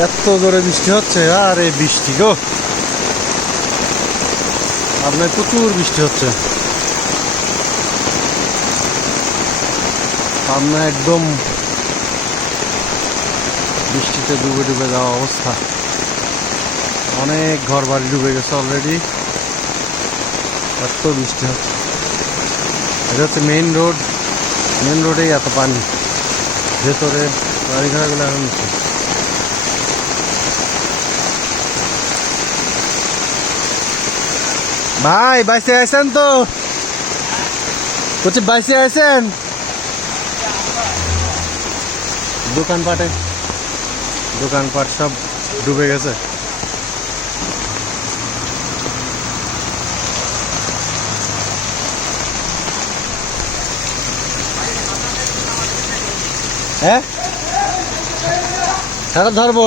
এত জোরে বৃষ্টি হচ্ছে, আর এই বৃষ্টি গো। আপনার প্রচুর বৃষ্টি হচ্ছে। সামনে একদম বৃষ্টিতে ডুবে ডুবে যাওয়া অবস্থা। অনেক ঘর বাড়ি ডুবে গেছে অলরেডি এত বৃষ্টি হচ্ছে। এটা হচ্ছে মেইন রোড মেইন রোডেই এত পানি। ভেতরে গাড়ি ঘোড়াগুলো এখন ভাই, বাইসে আছেন তো। বলছি, বাইসে আছেন দোকানপাটে। দোকানপাট সব ডুবে গেছে। হ্যাঁ? সারা ধরবো।